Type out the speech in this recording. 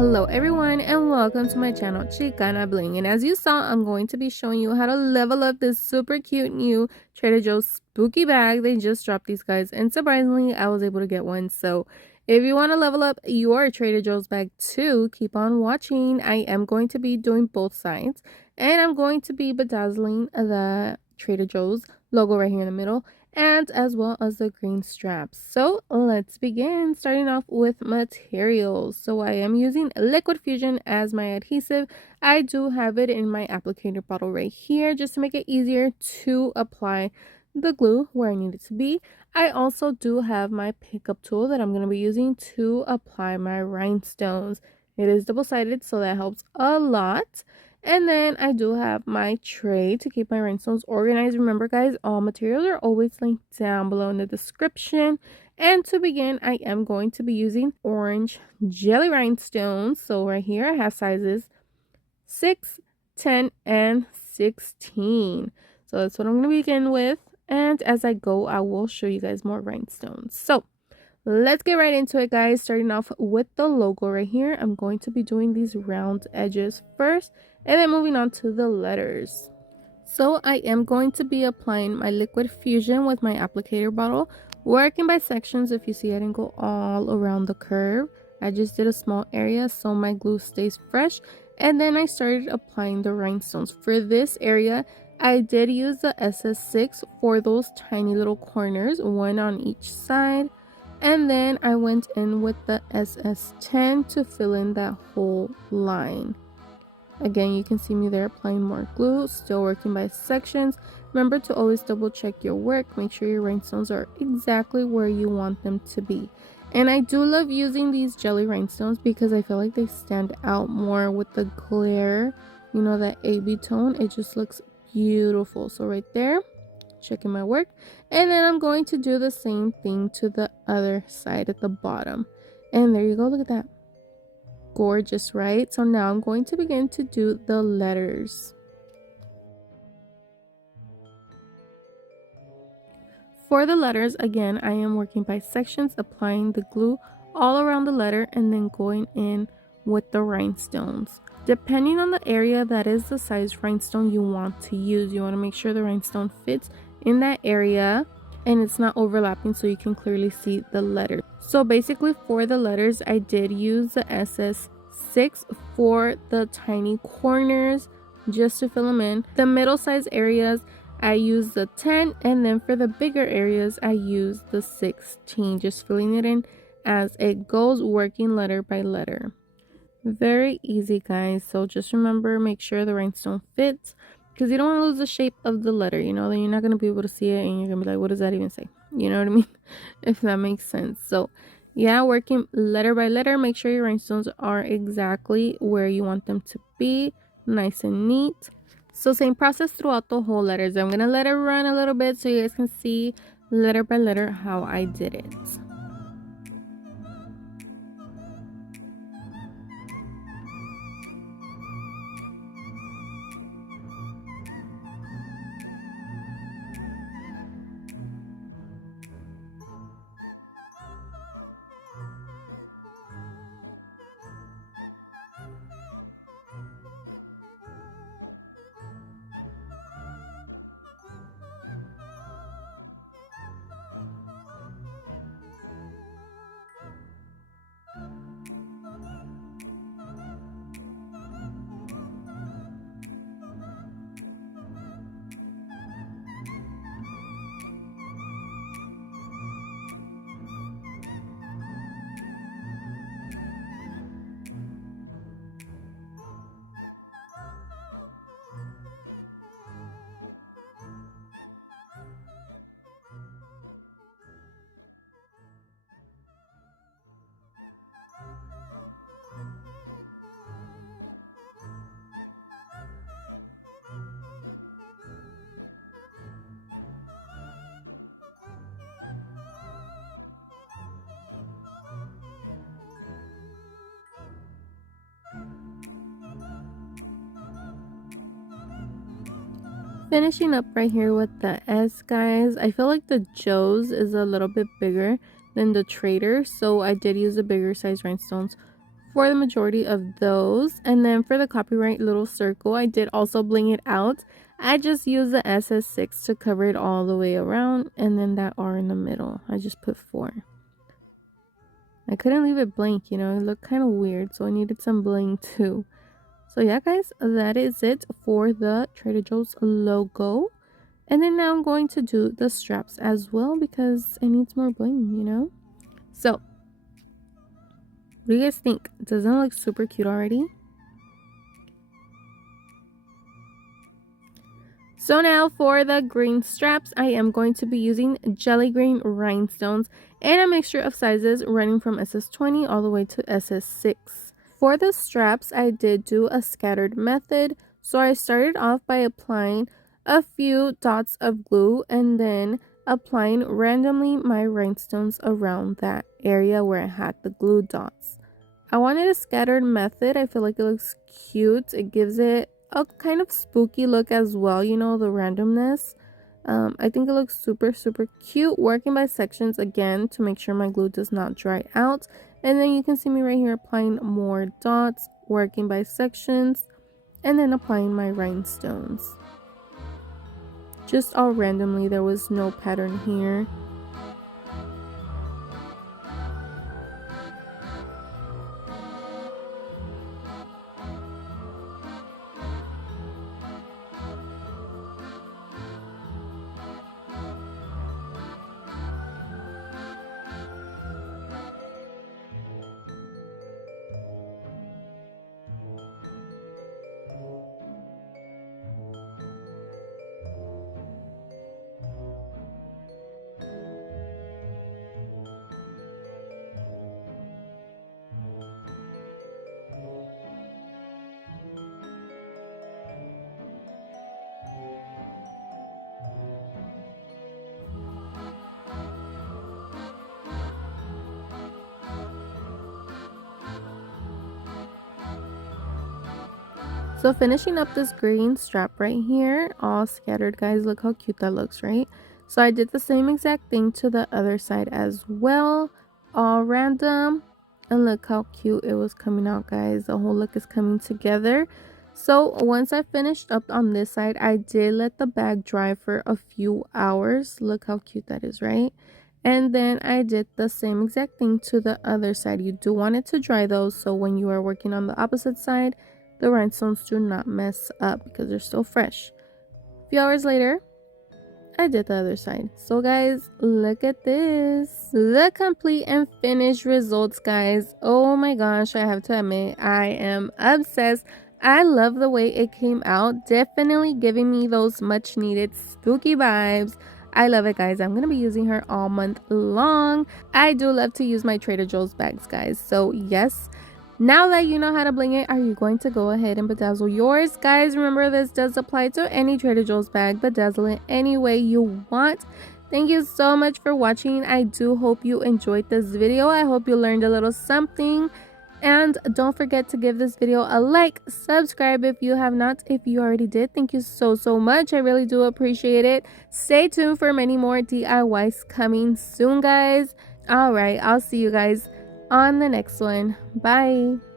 Hello everyone and welcome to my channel 𝓭𝓸𝓷'𝓽, and as you saw, I'm going to be showing you how to level up this super cute new Trader Joe's spooky bag. They just dropped these guys and surprisingly I was able to get one. So if you want to level up your Trader Joe's bag too, keep on watching. I am going to be doing both sides and I'm going to be bedazzling the Trader Joe's logo right here in the middle, and as well as the green straps. So let's begin, starting off with materials. So I am using Liquid Fusion as my adhesive. I do have it in my applicator bottle right here just to make it easier to apply the glue where I need it to be. I also do have my pickup tool that I'm going to be using to apply my rhinestones. It is double-sided, so that helps a lot. And then I do have my tray to keep my rhinestones organized. Remember guys, all materials are always linked down below in the description. And to begin, I am going to be using orange jelly rhinestones. So right here I have sizes 6, 10, and 16. So that's what I'm going to begin with. And as I go, I will show you guys more rhinestones. So let's get right into it guys, starting off with the logo right here. I'm going to be doing these round edges first and then moving on to the letters. So I am going to be applying my Liquid Fusion with my applicator bottle, working by sections. If you see, I didn't go all around the curve. I just did a small area so my glue stays fresh, and then I started applying the rhinestones. For this area, I did use the SS6 for those tiny little corners, one on each side. And then I went in with the SS10 to fill in that whole line. Again, you can see me there applying more glue, still working by sections. Remember to always double check your work. Make sure your rhinestones are exactly where you want them to be. And I do love using these jelly rhinestones because I feel like they stand out more with the glare. You know, that AB tone. It just looks beautiful. So right there, checking my work, and then I'm going to do the same thing to the other side at the bottom. And there you go, look at that, gorgeous, right? So now I'm going to begin to do the letters. For the letters, again, I am working by sections, applying the glue all around the letter and then going in with the rhinestones. Depending on the area, that is the size rhinestone you want to use. You want to make sure the rhinestone fits in that area and it's not overlapping so you can clearly see the letters. So basically for the letters, I did use the SS6 for the tiny corners just to fill them in. The middle size areas, I used the 10, and then for the bigger areas, I used the 16, just filling it in as it goes, working letter by letter. Very easy guys. So just remember, make sure the rhinestone fits, because you don't want to lose the shape of the letter, you know, then you're not going to be able to see it and you're going to be like, what does that even say? You know what I mean? If that makes sense. So yeah, working letter by letter, make sure your rhinestones are exactly where you want them to be, nice and neat. So same process throughout the whole letters. I'm going to let it run a little bit so you guys can see letter by letter how I did it. Finishing up right here with the S, guys. I feel like the Joe's is a little bit bigger than the Trader, so I did use the bigger size rhinestones for the majority of those. And then for the copyright little circle, I did also bling it out. I just used the SS6 to cover it all the way around, and then that R in the middle, I just put 4. I couldn't leave it blank, you know, it looked kind of weird, so I needed some bling too. So yeah guys, that is it for the Trader Joe's logo. And then now I'm going to do the straps as well because it needs more bling, you know. So what do you guys think? Doesn't it look super cute already? So now for the green straps, I am going to be using jelly green rhinestones and a mixture of sizes running from SS20 all the way to SS6. For the straps, I did do a scattered method. So I started off by applying a few dots of glue and then applying randomly my rhinestones around that area where I had the glue dots. I wanted a scattered method. I feel like it looks cute. It gives it a kind of spooky look as well, you know, the randomness. I think it looks super cute. Working by sections again to make sure my glue does not dry out. And then you can see me right here applying more dots, working by sections, and then applying my rhinestones. Just all randomly, there was no pattern here. So finishing up this green strap right here, all scattered guys, look how cute that looks, right? So I did the same exact thing to the other side as well, all random, and look how cute it was coming out guys. The whole look is coming together. So once I finished up on this side, I did let the bag dry for a few hours. Look how cute that is, right? And then I did the same exact thing to the other side. You do want it to dry though, so when you are working on the opposite side, the rhinestones do not mess up because they're still fresh. A few hours later, I did the other side. So guys, look at this. The complete and finished results, guys. Oh my gosh, I have to admit, I am obsessed. I love the way it came out. Definitely giving me those much needed spooky vibes. I love it, guys. I'm going to be using her all month long. I do love to use my Trader Joe's bags, guys. So yes. Now that you know how to bling it, are you going to go ahead and bedazzle yours? Guys, remember this does apply to any Trader Joe's bag. Bedazzle it any way you want. Thank you so much for watching. I do hope you enjoyed this video. I hope you learned a little something. And don't forget to give this video a like, subscribe if you have not. If you already did, thank you so much. I really do appreciate it. Stay tuned for many more DIYs coming soon, guys. All right, I'll see you guys on the next one. Bye.